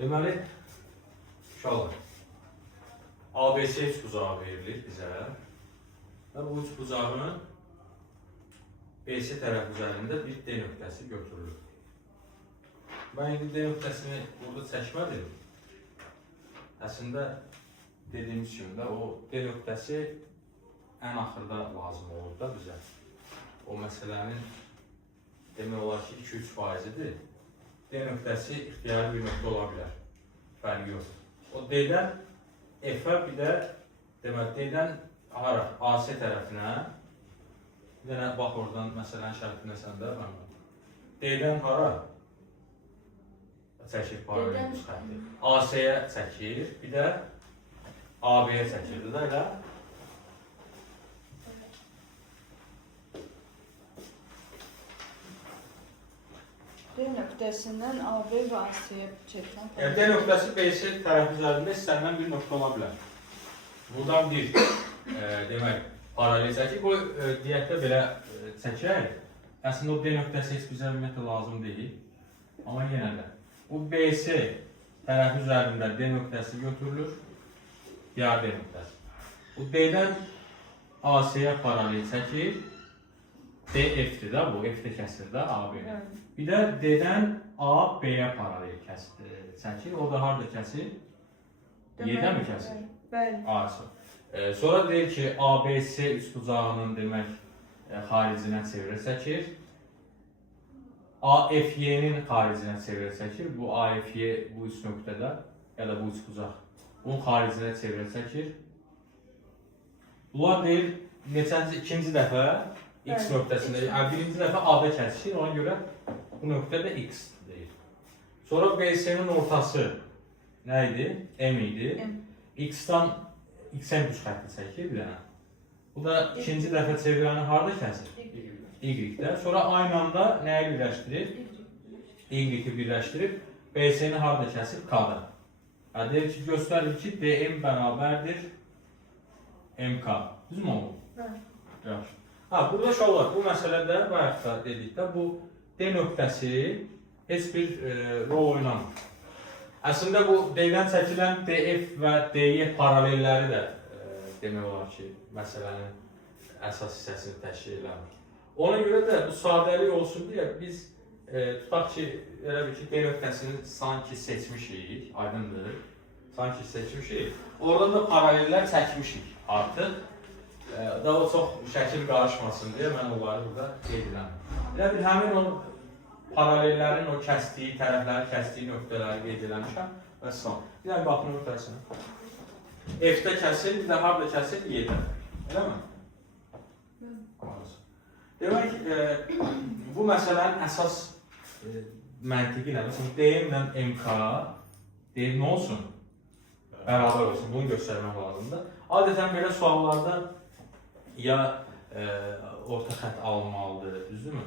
Deməli, uşaqlar, ABC üçbucağı verilir bizə və bu üçbucağın BC tərəf üzərində bir D nöqtəsi götürülür. Mən indi D nöqtəsini burada çəkmədim. Əslində, dediyimiz kimi də o D nöqtəsi ən axırda lazım olur da bizə. O məsələnin demək olar ki 2-3%-dir. D nöqtəsi ixtiyari bir nöqtə ola bilər. Fərqi yox. O D-dən F-ə bir də demək D-dən AC tərəfinə bir dənə bax oradan məsələn şərtinəsən də D-dən hara çəkir paralel düz xətti. AC-yə çəkir, bir də AB-yə çəkirdi də elə. D nöqtəsindən AB və AC-yə çəkilən. D nöqtəsi BC tərəfi üzərində istənilən bir nöqtə ola bilər. Buradan bir demək paralel çəkir. Bu deyək də belə çəkək. Əslində o D nöqtəsi heç bizə ümumiyyətlə lazım deyil. Amma yenə də bu BC tərəfi üzərində D nöqtəsi götürülür. Diğer D nöqtəsi. Bu D-dən AC-yə paralel çəkir. DF-dir də bu, F-də kəsir də AB-yə. Bir də D-dən A, B-yə paralel çəkir. O da harada kəsir? Y-dən mi kəsir? Bəli. A-sı. Sonra deyir ki, ABC üçbucağının demək xaricinə çevirə çəkir. AFY-nin xaricinə çevirə çəkir. Bu AFY bu üç nöqtədə ya da bu üçbucaq bunun xaricinə çevirə çəkir. Bunlar deyir, ikinci dəfə X nöqtəsində, birinci dəfə A-da kəsişir, ona görə bu nöqtə də X deyir. Sonra BC-nin ortası nə idi? M idi. X-dan X-ən düz xətti çəkir bir dənə. Bu da ikinci dəfə çevirəni harada kəsir? Y-də. Sonra aynı anda nəyi birləşdirir? Y-i birləşdirib BC-ni harada kəsir? K-da. Deyir ki, göstərir ki, DM bərabərdir MK. Düzmü olur? Yaxşı. Burada uşaqlar, bu məsələdə bayaq da dedikdə bu D nöqtəsi heç bir rol oynamır. Əslində bu D-dən çəkilən DF və D-yə paralelləri də demək olar ki, məsələnin əsas hissəsini təşkil eləmir. Ona görə də bu sadəlik olsun deyə biz tutaq ki, elə bir ki, D nöqtəsini sanki seçmişik, aydındır, sanki seçmişik. Oradan da paralellər çəkmişik artıq. Daha o çox şəkil qarışmasın deyə mən onları burada qeyd edirəm. Elə bir həmin o paralellərin o kəsdiyi, tərəfləri kəsdiyi nöqtələri qeyd eləmişəm və son. Bir dənə baxın nöqtəsini. F-də kəsir, bir də harada kəsir? Y-də. Elə mi? Demək, bu məsələnin əsas məntiqi nədir? Məsələn, DM ilə MK deyil, nə olsun? Bərabər olsun, bunu göstərmək lazımdır. Adətən belə suallarda ya orta xətt alınmalıdır, düzdürmü?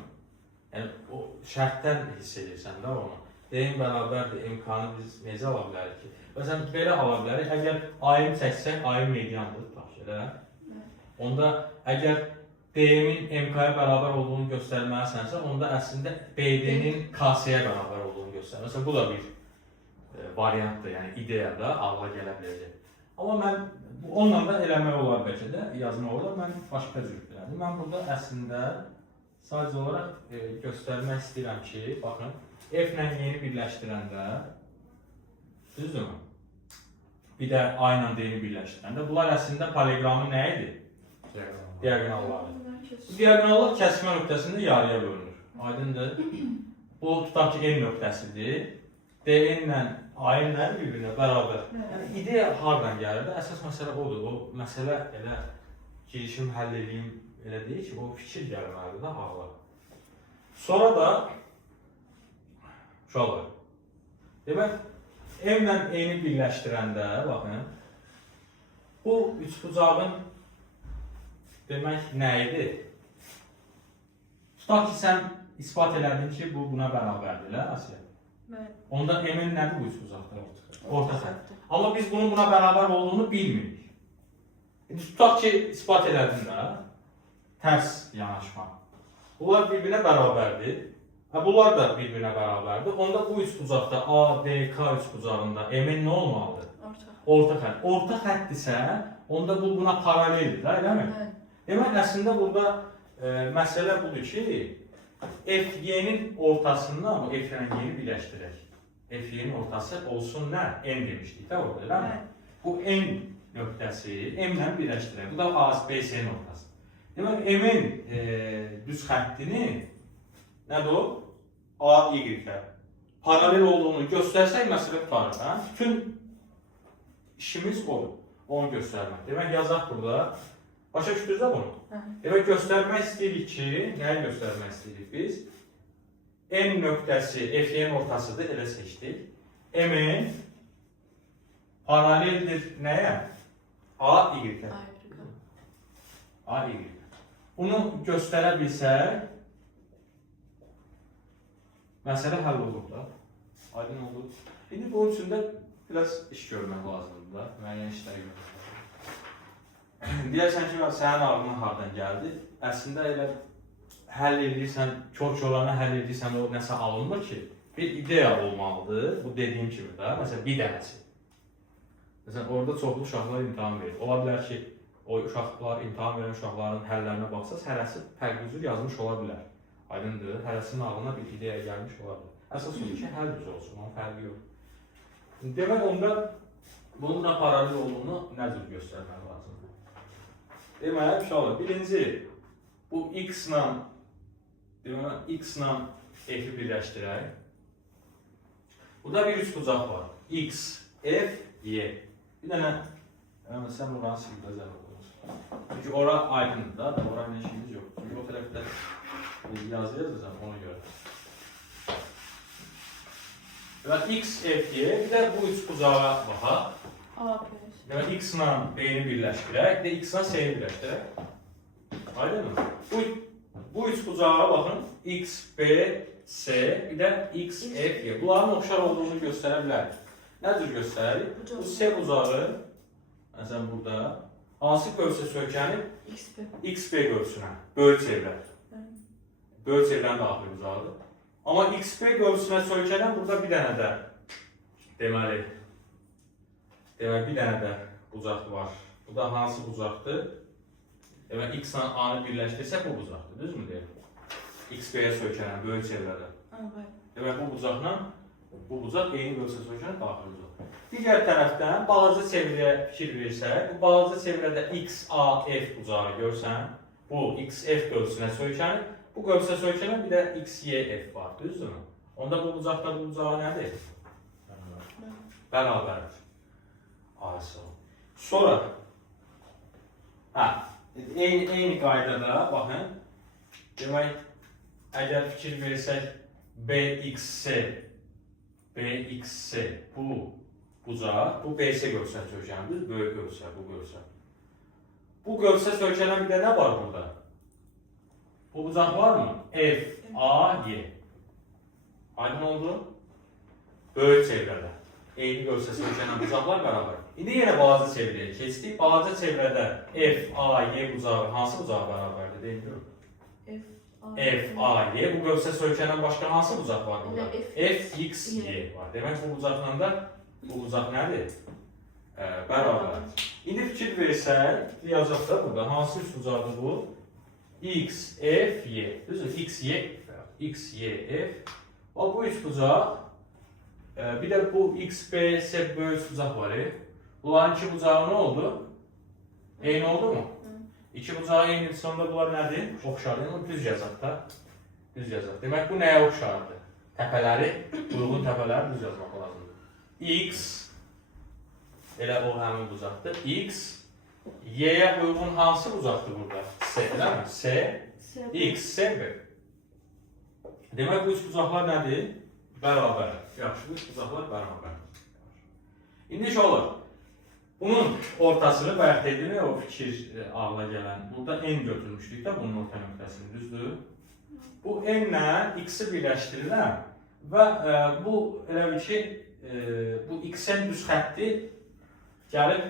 Yəni, o şərtdən hiss edirsən də onu. DM bərabərdir, MK-nı biz necə ala bilərik ki? Məsələn, belə ala bilərik, əgər A-yı çəksək, A-yı mediandır, tutaq ki, elə. Onda, əgər DM-in MK-ya bərabər olduğunu göstərməlisənsə, onda əslində BD-nin KC-yə bərabər olduğunu göstərir. Məsələn, bu da bir variantdır, yəni ideyada ağla gələ biləcək. Amma mən onunla da eləmək olar bəlkə də, yazmaq olar, mən başqa cür elədim. Mən burada əslində sadəcə olaraq göstərmək istəyirəm ki, baxın, F-lə Y-ni birləşdirəndə, düzdürmü? Bir də A ilə D-ni birləşdirəndə, bunlar əslində poliqramın nə idi? Diagonalları. Bu diagonallar kəsmə nöqtəsində yarıya bölünür. Aydındır. Bu tutaq ki, N nöqtəsidir. DN ilə A-ın nədir bir-birinə bərabər? Yəni, ideya haradan gəlir də? Əsas məsələ odur. O məsələ elə girişim həll edeyim, elə deyil ki, o fikir gəlməlidir də ağla. Sonra da uşaqlar. Demək, M ilə E-ni birləşdirəndə, baxın, bu üçbucağın demək nə idi? Tutaq ki, sən ispat elədin ki, bu buna bərabərdir, Asiya. Onda M-in nədir bu üçbucaqda? Orta xətt. Amma biz bunun buna bərabər olduğunu bilmirik. Tutaq ki, ispat elədin də, tərs yanaşma. Bunlar bir-birinə bərabərdir. Bunlar da bir-birinə bərabərdir. Onda bu üçbucaqda ADK üçbucağında M-in nə olmalıdır? Orta. Orta xətt. Orta xəttdirsə, onda bu buna paraleldir, eləmi? Bəli. Demək, əslində burada məsələ budur ki, FY-nin ortasından bu F ilə Y-ni birləşdirək. FY-nin ortası olsun nə? N demişdik də orada, eləmi? Bəli. Bu N nöqtəsi M ilə birləşdirək. Bu da ABS-nin ortası. Demək, M-in düz xəttini nədir o? AY-ə paralel olduğunu göstərsək məsələ tutarıq. Hə? Bütün işimiz odur, onu göstərmək. Demək, yazaq burada. Başa düşdünüz də bunu? Demək, göstərmək istəyirik ki, nəyi göstərmək istəyirik biz? N nöqtəsi F-nin ortasıdır, elə seçdik. M-in paraleldir nəyə? AY-ə. AY. Bunu göstərə bilsək, məsələ həll olur da. Aydın olur. İndi bunun üçün də biraz iş görmək lazımdır da. Müəyyən işlər görmək lazımdır. Deyərsən ki, sənin ağlına hardan gəldi? Əslində elə həll edirsən, kör-körlərinə həll edirsən, o nəsə alınmır ki, bir ideya olmalıdır. Bu dediyim kimi də, məsələn, bir dənəsi. Məsələn, orada çoxlu uşaqlar imtahan verir. Ola bilər ki, o uşaqlar, imtahan verən uşaqların həllərinə baxsaq, hərəsi fərqli cür yazmış ola bilər. Aydındır, hərəsinin ağlına bir ideya gəlmiş ola bilər. Əsas odur ki, hər düz olsun, onun fərqi yox. Demək, onda bunun da paralel olduğunu nə cür göstərmək lazımdır? Demək, uşaqlar, birinci, bu x-la, demək, x-la f-i birləşdirək. Burada bir üçbucaq var. X, f, y. Bir dənə, sən oranı sildə zərb olursun. Çünki ora aydındır da, ora nə işimiz yox. Çünki o tərəfdə yazı yazacağım ona görə. Demək, x, f, y, bir də bu üçbucağa baxaq. Demək, x ilə b-ni birləşdirək, bir də x ilə s-ni birləşdirək. Aydınmı? Bu üçbucağa baxın, x, b, s, bir də x, f, y. Bunların oxşar olduğunu göstərə bilərik. Nə cür göstərir? Bu s bucağı, məsələn burada, hansı qövsə söykənib? XB qövsünə, böyük çevrə. Böyük çevrənin daxili bucağıdır. Amma XB qövsünə söykənən burada bir dənə də, deməli, bir dənə də bucaq var. Bu da hansı bucaqdır? Demək, x ilə A-nı birləşdirsək bu bucaqdır, düzmü deyil? XB-yə söykənən, böyük çevrədə. Demək, bu bucaqla bu bucaq eyni qövsə söykənən daxili bucaq. Digər tərəfdən balaca çevrəyə fikir versək, bu balaca çevrədə XAF bucağı görsən, bu XF qövsünə söykənir, bu qövsə söykənən bir də XYF var, düzdürmü? Onda bu bucaqda bu bucağı nədir? Bərabərdir. Arası. Sonra, eyni qaydada, baxın, demək, əgər fikir versək, BXC, bu bucaq, bu BS qövsə söykənir, böyük qövsə, bu qövsə. Bu qövsə söykənən bir də nə var burada? Bu bucaq var mı? F, A, Y. Aydın oldu? Böyük çevrədə. Eyni qövsə söykənən bucaqlar bərabər. İndi yenə balaca çevrəyə keçdik. Balaca çevrədə F, A, Y bucağı hansı bucağa bərabərdir? Deyim görüm. F, A, Y. Bu qövsə söykənən başqa hansı bucaq var burada? F, X, Y var. Demək bu bucaqla da bu bucaq nədir? Bərabərdir. İndi fikir versək, yazacaq da burada hansı üst bucaqdır bu? X, F, Y. Düzdür? X, Y, X, Y, F. Bu üst bucaq, bir də bu X, B, S böyük üst bucaq var. Bunların iki bucağı nə oldu? Eyni oldu mu? İki bucağı eyni sonunda bunlar nədir? Oxşardır. Düz yazaq da. Düz yazaq. Demək bu nəyə oxşardır? Təpələri, uyğun təpələri düz yazmaq lazımdır. X, elə o həmin bucaqdır. X, Y-yə uyğun hansı bucaqdır burada? S, eləmi? S, X, S, B. Demək bu üç bucaqlar nədir? Bərabər. Yaxşı, bu üç bucaqlar bərabər. İndi iş olur. Bunun ortasını bayaq dediyim o fikir ağla gələn. Burada n götürmüşdük də bunun orta nöqtəsini, düzdür? Bu n ilə x-i birləşdirirəm və bu elə bir ki, bu x-in düz xətti gəlib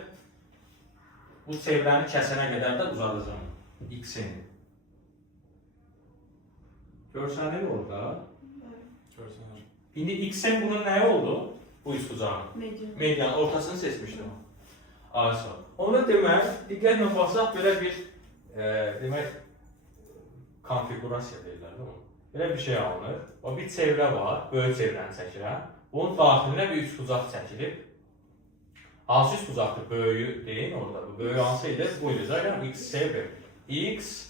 bu çevrəni kəsənə qədər də uzadacağım x-in. Görsənir orada. Görsənər. İndi x'in bunun nəyi oldu? Bu üçbucağın. Medium. Medianın ortasını seçmişdim. Arası. Onda demək, diqqətlə baxsaq belə bir demək konfigurasiya deyirlər də onu. Belə bir şey alınır. O bir çevrə var, böyük çevrəni çəkirəm. Bunun daxilinə bir üçbucaq çəkilib. Hansı üçbucaqdır? Böyüyü deyin orada. Bu böyüyü hansı idi? Bu idi. Zaten x, s, b. X,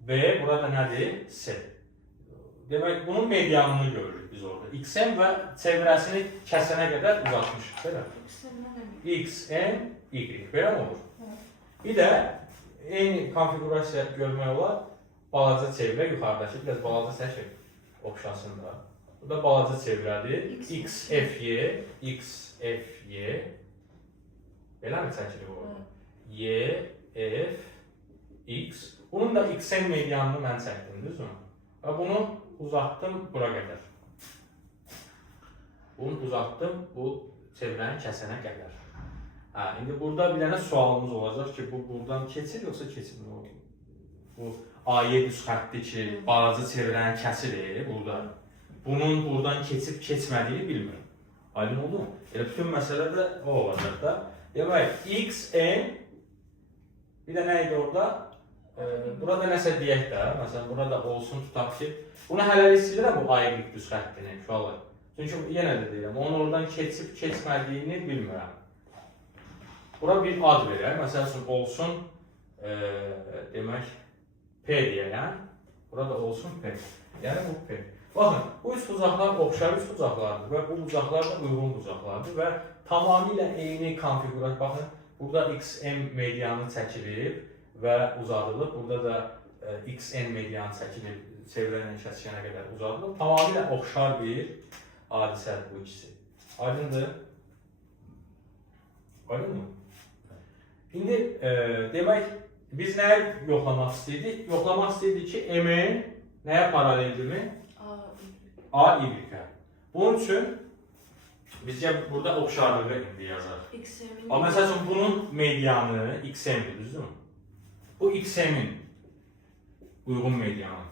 b, burada nədir? S. Demək, bunun medianını görürük biz orada. Xn və çevrəsini kəsənə qədər uzatmışıq. Belə. Xn, y. Belə mi olur? Bir də eyni konfigurasiya görmək olar. Balaca çevrə yuxarıdakı, biraz balaca çəkir oxşasın da. Bu da balaca çevrədir. XFY, XFY. Belə mi çəkilir bu? Y, F, X. Bunun da Xn medianını mən çəkdim, düzdür mü? Və bunu uzatdım bura qədər. Bunu uzatdım bu çevrəni kəsənə qədər. İndi burada bir dənə sualımız olacaq ki, bu buradan keçir yoxsa keçmir? Bu A7 düz xəttdir ki, balaca çevrəni kəsir burada. Bunun buradan keçib keçmədiyini bilmirəm. Aydın oldu mu? Elə bütün məsələ də o olacaq da. Demək, Xn bir də nə idi orada? Burada nəsə deyək də, məsələn, burada olsun tutaq ki, bunu hələlik silirəm bu A7 düz xəttini, uşaqlar. Çünki yenə də deyirəm, onun oradan keçib keçmədiyini bilmirəm. Bura bir ad verək, məsəl üçün olsun, demək, P deyələm, burada olsun P, yəni bu P. Baxın, bu üç bucaqlar oxşar üç bucaqlardır və bu bucaqlar da uyğun bucaqlardır və tamamilə eyni konfigurasiya, baxın, burada XM medianı çəkilib və uzadılıb, burada da XN medianı çəkilib, çevrənin kəsikənə qədər uzadılıb, tamamilə oxşar bir hadisədir bu ikisi. Aydındır? Aydın mı? İndi demək, biz nəyə yoxlamaq istəyirdik? Yoxlamaq istəyirdik ki, M nəyə paraleldirmi? A, Y-ə. Bunun üçün bizcə burada oxşarlığı indi yazar. Amma məsəl üçün bunun medianı XM-dir, düzdür mü? Bu XM-in uyğun medianı.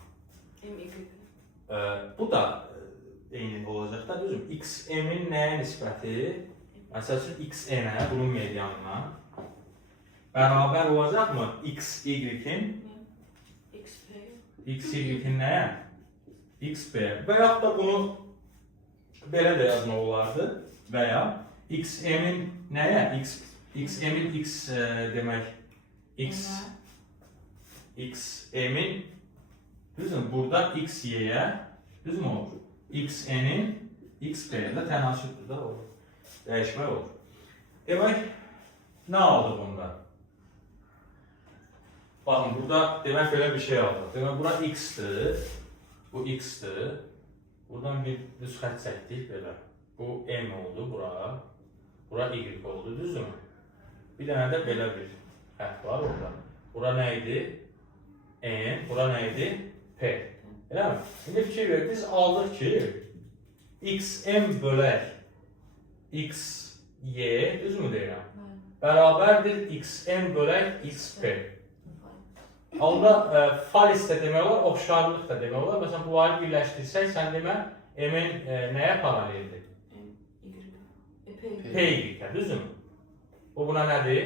Bu da eyni olacaq da, düzdür mü? XM-in nəyə nisbəti? Məsəl üçün XN-ə, bunun medianına bərabər olacaqmı? XY-in XY-in nəyə? XB. Və yaxud da bunu belə də yazmaq olardı. Və ya XM-in nəyə? XM-in X demək, XM-in, düzdür mü? Burada XY-yə, düzdür mü olur? XN-in XB-yə tənasübdür da olur. Dəyişmək olur. Demək, nə aldı bunda? Baxın, burada demək belə bir şey aldı. Demək, bura X-dir. Bu X-dir. Buradan bir düz xətt çəkdik belə. Bu M oldu bura. Bura Y oldu, düzdür mü? Bir dənə də belə bir xətt var orada. Bura nə idi? M. Bura nə idi? P. Elə mi? İndi fikir verir, biz aldıq ki, XM bölək XY, düzmü deyirəm? Bərabərdir XM bölək XP. Onda falis də demək olar, oxşarlıq da demək olar. Məsələn, bunları birləşdirsək, sən demə, M-in nəyə paraleldir? P-yə, düzdür mü? Bu buna nədir?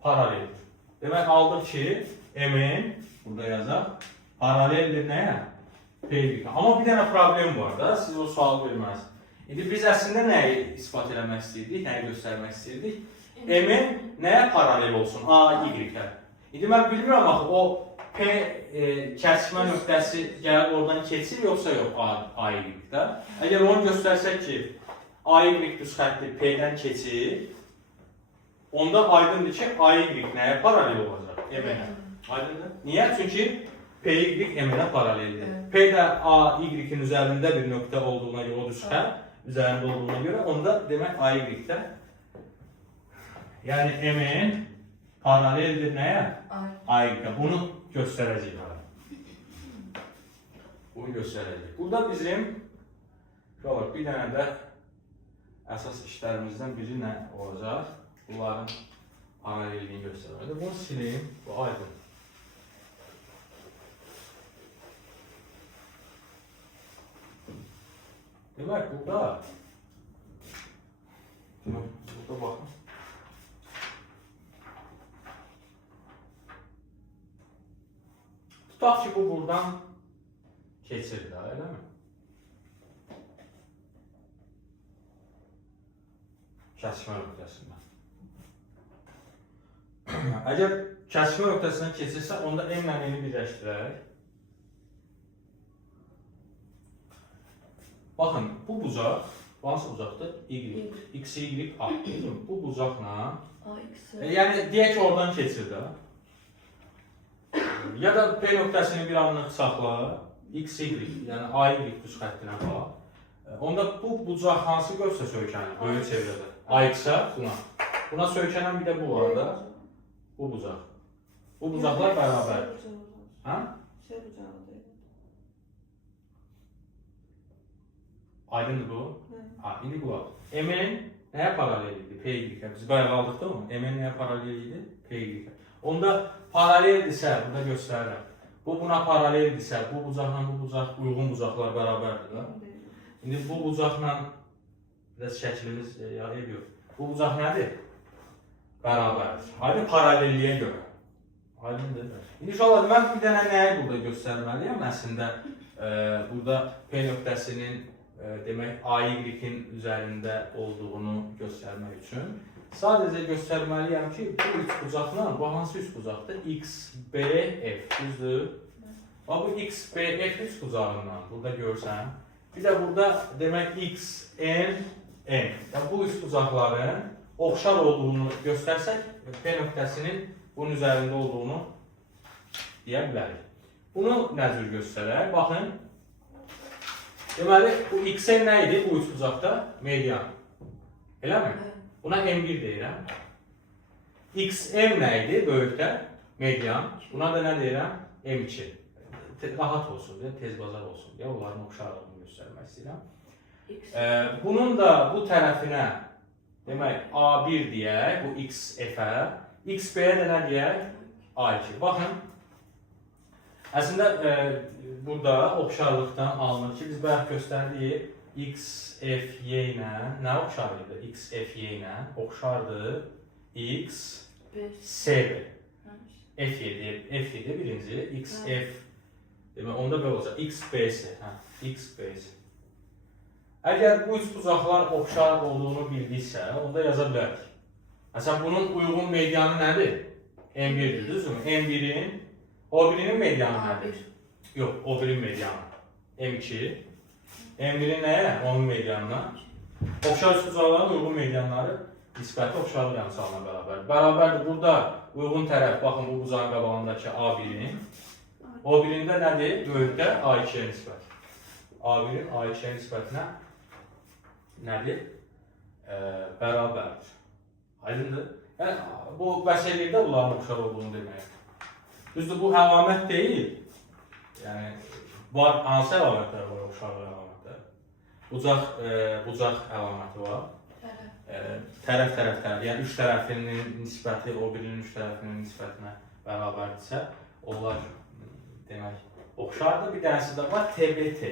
Paraleldir. Demək, aldıq ki, M-in, burada yazaq, paraleldir nəyə? P-yə. Amma bir dənə problem var da, siz o sualı verməlisiniz. İndi biz əslində nəyi ispat eləmək istəyirdik, nəyi göstərmək istəyirdik? M-in nəyə paralel olsun? A, Y-ə. İndi mən bilmirəm axı, o P kəsmə nöqtəsi gəlib oradan keçir, yoxsa yox A-Y-də. Əgər onu göstərsək ki, A-Y düz xətti P-dən keçir, onda aydındır ki, A-Y nəyə paralel olacaq? M-ə. Aydındır. Niyə? Çünki P-Y M-ə paraleldir. P də A-Y-in üzərində bir nöqtə olduğuna görə, o düz xətt üzərində olduğuna görə, onda demək A-Y-də, yəni M-in paraleldir nəyə? A-Y-də. Bunu göstərəcəyik. Bunu göstərəcəyik. Burada bizim bir dənə də əsas işlərimizdən biri nə olacaq? Bunların paralelliğini göstərməkdir. Bunu sileyim. Bu aydın. Demək burada baxın. Tutaq ki, bu buradan keçir də, eləmi? Kəsişmə nöqtəsindən. Əgər kəsişmə nöqtəsindən keçirsə, onda M ilə N-i birləşdirək. Baxın, bu bucaq, hansı bucaqdır? Y, X, Y, A. Bu bucaqla, yəni deyək ki, oradan keçir də. Ya da B nöqtəsini bir anlıq saxla, X, Y, yəni A, Y düz xəttinə bax. Onda bu bucaq hansı qövsə söykənir, böyük çevrədə? AX-a buna. Buna söykənən bir də bu var da. Bu bucaq. Bu bucaqlar bərabərdir. Hə? Aydındır bu? Ha, indi bu var. MN nəyə paralel idi? P-Y. Biz bayaq aldıq da mı? MN nəyə paralel idi? P-Y. Onda paraleldirsə, burada göstərirəm. Bu buna paraleldirsə, bu bucaqla bu bucaq uyğun bucaqlar bərabərdir da. İndi bu bucaqla biraz şəklimiz yox. Bu bucaq nədir? Bərabərdir. Aydın paralelliyə görə. Aydındır. İndi inşallah mən bir dənə nəyi burada göstərməliyəm? Əslində burada P nöqtəsinin demək AY-in üzərində olduğunu göstərmək üçün. Sadəcə göstərməliyəm ki, bu üç bucaqla, bu hansı üç bucaqdır? X, B, F, düzdür? Bu X, B, F üç bucağından burada görsən. Bir də burada demək X, N, N. Bu üç bucaqların oxşar olduğunu göstərsək, P nöqtəsinin bunun üzərində olduğunu deyə bilərik. Bunu nə cür göstərək? Baxın. Deməli, bu X-N nə idi? Bu üç bucaqda median. Eləmi? Buna M1 deyirəm. XM nə idi? Böyükdə median. Buna da nə deyirəm? M2. Rahat olsun, tez bazar olsun. Onların oxşarlığını göstərmək istəyirəm. Bunun da bu tərəfinə demək A1 deyək, bu XF-ə, XB-yə də nə deyək? A2. Baxın, əslində burada oxşarlıqdan alınır ki, biz bayaq göstərdik XFY ilə nə oxşar idi? XFY ilə oxşardır XSB. F7 birinci, XF demək, onda belə olacaq, XB'si, XB'si. Əgər bu üç bucaqlar oxşar olduğunu bildiksə, onda yaza bilərik. Məsələn, bunun uyğun medianı nədir? M1-dir, düzdürmü? M1-in, O1-in medianı nədir? Yox, O1-in medianı. M2. M1-in nəyə? Onun medianına. Oxşar üç bucaqların uyğun medianları nisbəti oxşarlıq yanısalına bərabərdir. Bərabərdir, burada uyğun tərəf, baxın bu bucağın qabağındakı A1-in. O1-ində nədir? Böyükdə A2-yə nisbət. A1-in A2-yə nisbətinə nədir? Bərabərdir. Aydındır? Yəni, bu bəşərlikdə bunların oxşar olduğunu deməkdir. Düzdür, bu əlamət deyil. Yəni, var, hansı əlamətlər var oxşarlıq əlamətlər? Bucaq əlaməti var. Tərəf. Yəni, üç tərəfinin nisbəti O1-in üç tərəfinin nisbətinə bərabərdirsə, onlar demək, oxşardır. Bir dənəsi də var, TBT.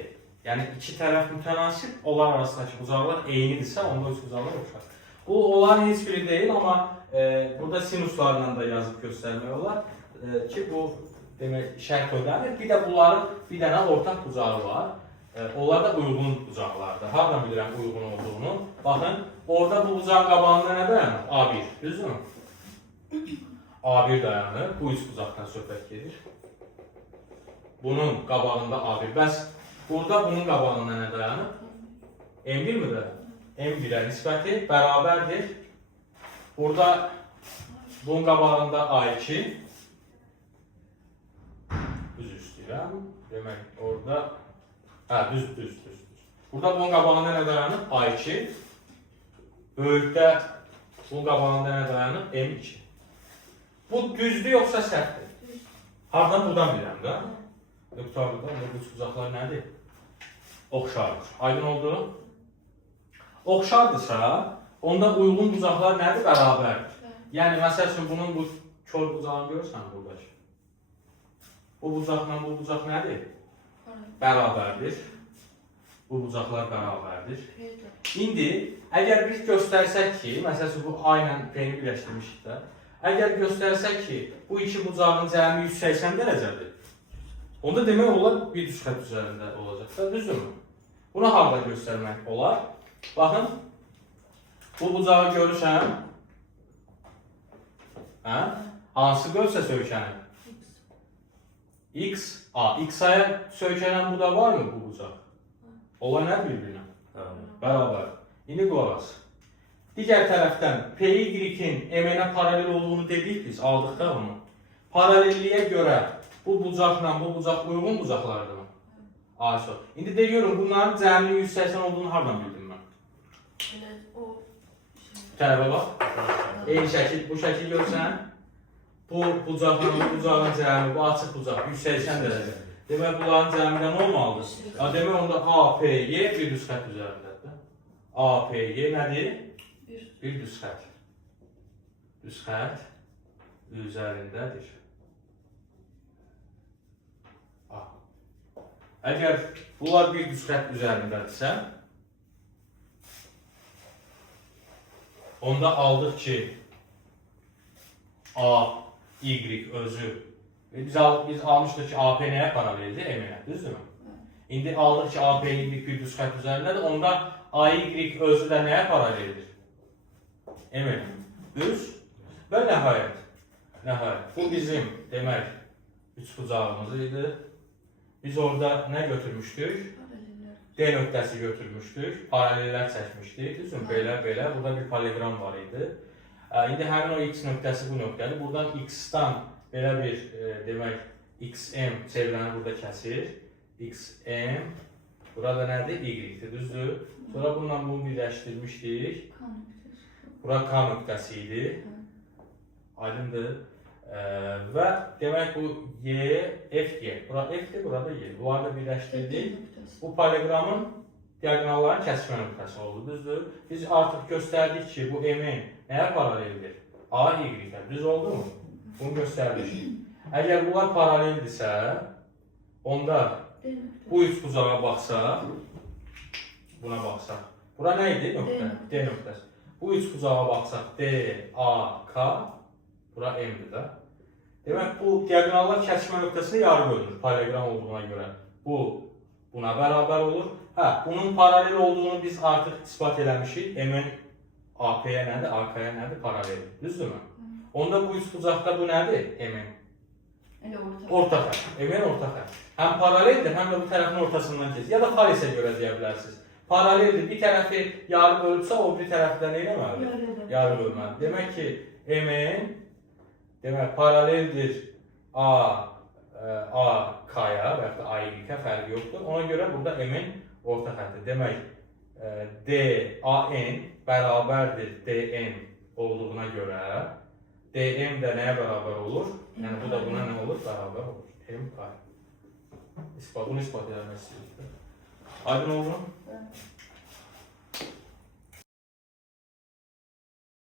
Yəni, iki tərəf mütənasib, onlar arasındakı bucaqlar eynidirsə, onda üç bucaqlar oxşar. Bu, onların heç biri deyil, amma burada sinuslarla da yazıb göstərmək olar ki, bu demək, şərt ödənir. Bir də bunların bir dənə ortaq bucağı var. Onlar da uyğun bucaqlardır. Hardan bilirəm uyğun olduğunu? Baxın, orada bu bucağın qabağında nə dayanır? A1, düzdürmü? A1 dayanır, bu üç bucaqdan söhbət gedir. Bunun qabağında A1. Bəs burada bunun qabağında nə dayanır? M1 mi dayanır? M1-ə nisbəti bərabərdir. Burada bunun qabağında A2. Düz istəyirəm. Demək, orada... Hə, düz. Burada bunun qabağında nə dayanır? A2. Böyükdə bunun qabağında nə dayanır? M2. Bu düzdür yoxsa səhvdir? Hardan buradan bilirəm də? Nöqtalıqda bu bucaqlar nədir? Oxşardır. Aydın oldu? Oxşardırsa, onda uyğun bucaqlar nədir? Bərabərdir. Yəni, məsəl üçün, bunun bu kör bucağını görürsən buradakı. Bu bucaqla bu bucaq nədir? Bərabərdir. Bu bucaqlar bərabərdir. P'dir. İndi əgər biz göstərsək ki, məsələn bu A ilə P-ni birləşdirmişik də. Əgər göstərsək ki, bu iki bucağın cəmi 180 dərəcədir. Onda demək olar bir düz xətt üzərində olacaq da, düzdürmü? Bunu harda göstərmək olar? Baxın, bu bucağı görürsən, hə? Hansı qövsə söykənir? X, A. X-aya söykənən bu da varmı bu bucaq? Onlar nə bir-birinə? Bərabər. İndi qulaq as. Digər tərəfdən PY-in MN-ə paralel olduğunu dedik biz, aldıq da onu. Paralelliyə görə bu bucaqla bu bucaq uyğun bucaqlardırmı? Aşağı. İndi de görün bunların cəmi 180 olduğunu hardan bildim mən? Tələbə bax. Eyni şəkil, bu şəkil görsən, bu bucaqla bu bucağın cəmi, bu açıq bucaq 180 dərəcə. Demək bunların cəmi nə olmalıdır? Demək onda APY bir düz xətt üzərindədir. APY nədir? Bir düz xətt. Düz xətt üzərindədir. Əgər bunlar bir düz xətt üzərindədirsə, onda aldıq ki, A, Y özü, biz almışdıq ki, AP nəyə paraleldir? M-ə, düzdürmü? İndi aldıq ki, AP, Y bir düz xətt üzərindədir, onda AY özü də nəyə paraleldir? M-ə, düz və nəhayət, bu bizim, demək, üç bucağımız idi. Biz orada nə götürmüşdük? D nöqtəsi götürmüşdük, paralellər çəkmişdik, düzdür? Belə, burada bir poliqram var idi. İndi həmin o X nöqtəsi bu nöqtədir. Buradan X-dan belə bir, demək, XM çevrəni burada kəsir. XM, burada nədir? Y-dir, düzdür? Sonra bununla bunu birləşdirmişdik. Bura K nöqtəsi idi. Aydındır. Və demək bu Y, FG, bura F'dir, burada Y. Bunları da birləşdirdik. Bu poliqramın diagonalların kəsişmə nöqtəsi oldu, düzdür? Biz artıq göstərdik ki, bu M-in nəyə paraleldir? A, Y-ə, düz oldu mu? Bunu göstərdik. Əgər bunlar paraleldirsə, onda bu üç bucağa baxsaq, buna baxsaq, bura nə idi? Nöqtə, D nöqtəsi. Bu üç bucağa baxsaq, D, A, K, bura M-dir də. Demək, bu diagonallar kəsişmə nöqtəsində yarı bölünür, poliqram olduğuna görə. Bu, buna bərabər olur. Bunun paralel olduğunu biz artıq ispat eləmişik. M-in AP-yə nədir, AK-yə nədir? Paraleldir, düzdürmü? Onda bu üç bucaqda bu nədir? M-in? Orta xətt. M-in orta xətt. Həm paraleldir, həm də bu tərəfin ortasından keçir. Ya da falisə görə deyə bilərsiniz. Paraleldir, bir tərəfi yarı bölübsə, o bir tərəfdən nə eləməlidir? Yarı bölməlidir. Demək ki, M-in demək, paraleldir A-K-ya və ya da A-Y-ə fərqi yoxdur. Ona görə burada M-in orta xətti. Demək, D-A-N bərabərdir D-N olduğuna görə D-M də nəyə bərabər olur? Yəni, bu da buna nə olur? Bərabər olur. M-K. Bunu ispat edilmək istəyirdik. Aydın oldu mu?